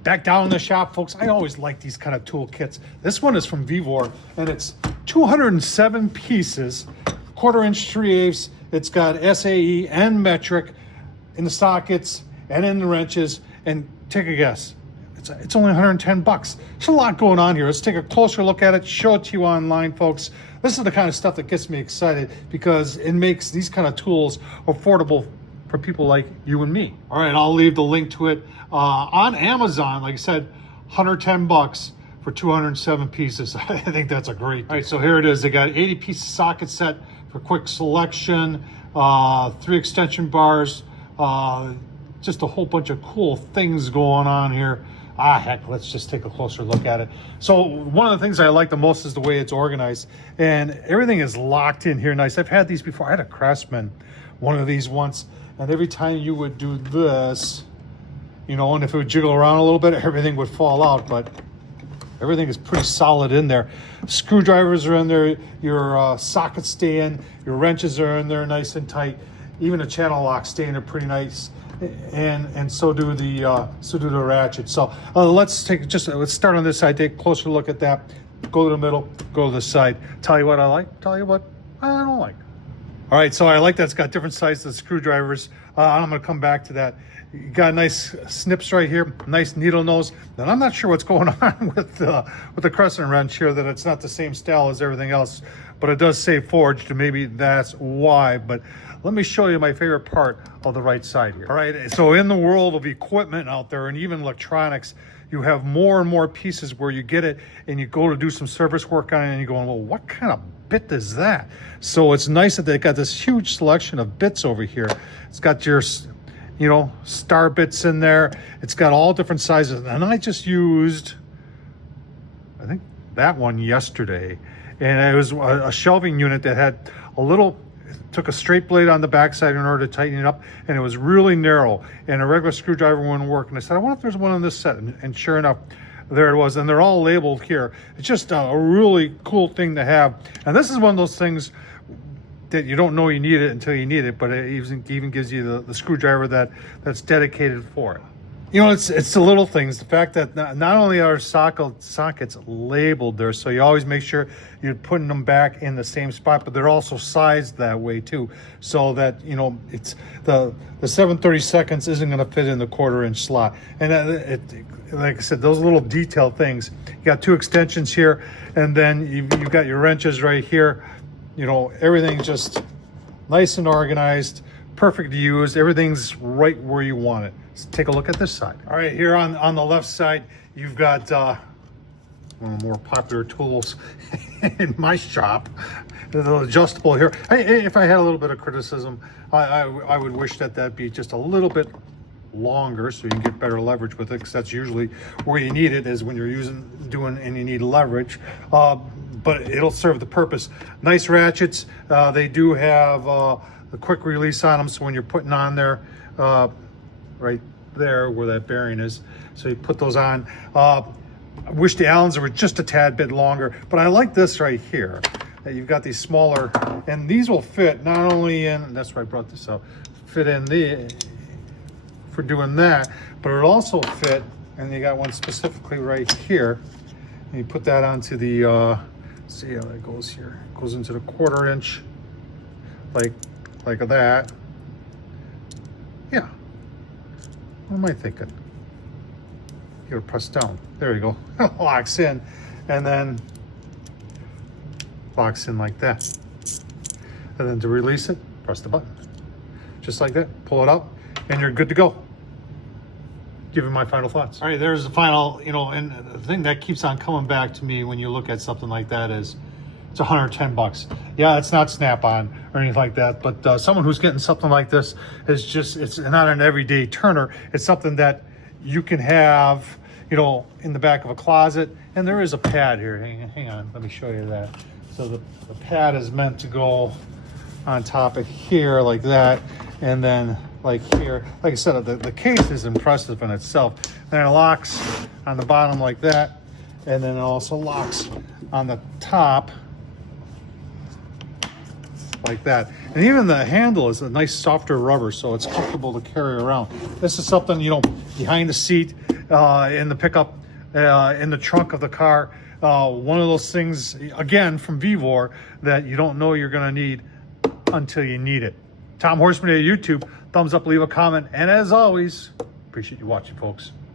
Back down in the shop, folks. I always like these kind of tool kits. This one is from VEVOR, and it's 207 pieces, 1/4 inch 3/8. It's got SAE and metric in the sockets and in the wrenches. And take a guess, it's only 110 bucks. There's a lot going on here. Let's take a closer look at it, show it to you online, folks. This is the kind of stuff that gets me excited because it makes these kind of tools affordable for people like you and me. All right, I'll leave the link to it on Amazon. Like I said, 110 bucks for 207 pieces. I think that's a great deal. All right, so here it is. They got 80 piece socket set for quick selection, 3 extension bars, just a whole bunch of cool things going on here. Heck, let's just take a closer look at it. So one of the things I like the most is the way it's organized, and everything is locked in here nice. I've had these before. I had a Craftsman, one of these once, and every time you would do this, you know, and if it would jiggle around a little bit, everything would fall out, but everything is pretty solid in there. Screwdrivers are in there, your sockets stay in, your wrenches are in there nice and tight, even the channel locks stay in there pretty nice, and so do the ratchets. So let's start on this side, take a closer look at that, go to the middle, go to the side. Tell you what I like, tell you what I don't like. All right, so I like that it's got different sizes of screwdrivers. I'm gonna come back to that. You got nice snips right here, nice needle nose. And I'm not sure what's going on with the crescent wrench here, that it's not the same style as everything else, but it does say forged, and maybe that's why. But let me show you my favorite part of the right side here. All right, so in the world of equipment out there and even electronics, you have more and more pieces where you get it and you go to do some service work on it and you're going, well, what kind of bit is that? So it's nice that they got this huge selection of bits over here. It's got your, you know, star bits in there. It's got all different sizes. And I just used, I think, that one yesterday. And it was a shelving unit that had a little, took a straight blade on the backside in order to tighten it up, and it was really narrow, and a regular screwdriver wouldn't work. And I said, I wonder if there's one on this set, and sure enough, there it was. And they're all labeled here. It's just a really cool thing to have. And this is one of those things that you don't know you need it until you need it, but it even gives you the screwdriver that's dedicated for it. You know, it's the little things. The fact that not only are sockets labeled there, so you always make sure you're putting them back in the same spot, but they're also sized that way too, so that, you know, it's the 7/32 isn't going to fit in the 1/4 inch slot. And like I said, those little detail things. You got 2 extensions here, and then you've got your wrenches right here. You know, everything's just nice and organized, perfect to use. Everything's right where you want it. Let's take a look at this side. All right, here on the left side, you've got one of the more popular tools in my shop, the adjustable here. If I had a little bit of criticism, I would wish that'd be just a little bit longer so you can get better leverage with it, because that's usually where you need it, is when you're doing and you need leverage. But it'll serve the purpose. Nice ratchets. They do have a quick release on them, so when you're putting on there, right there where that bearing is, so you put those on. I wish the Allens were just a tad bit longer, but I like this right here. You've got these smaller, and these will fit not only in, and that's why I brought this up, fit in for doing that, but it'll also fit, and you got one specifically right here, and you put that onto the, see how that goes here. It goes into the 1/4 inch, like that. Yeah. What am I thinking? You gotta press down. There you go. Locks in, and then locks in like that. And then to release it, press the button. Just like that. Pull it out, and you're good to go. Give you my final thoughts. All right, there's the final, you know, and the thing that keeps on coming back to me when you look at something like that is it's 110 bucks. Yeah, it's not Snap-on or anything like that, but someone who's getting something like this is just, it's not an everyday turner. It's something that you can have, you know, in the back of a closet. And there is a pad here. Hang on, let me show you that. So the pad is meant to go on top of here like that, and then like here. Like I said, the case is impressive in itself. Then it locks on the bottom like that, and then it also locks on the top like that. And even the handle is a nice softer rubber, so it's comfortable to carry around. This is something, you know, behind the seat, in the pickup, in the trunk of the car. One of those things, again, from VEVOR, that you don't know you're going to need until you need it. Tom Horsman at YouTube. Thumbs up, leave a comment. And as always, appreciate you watching, folks.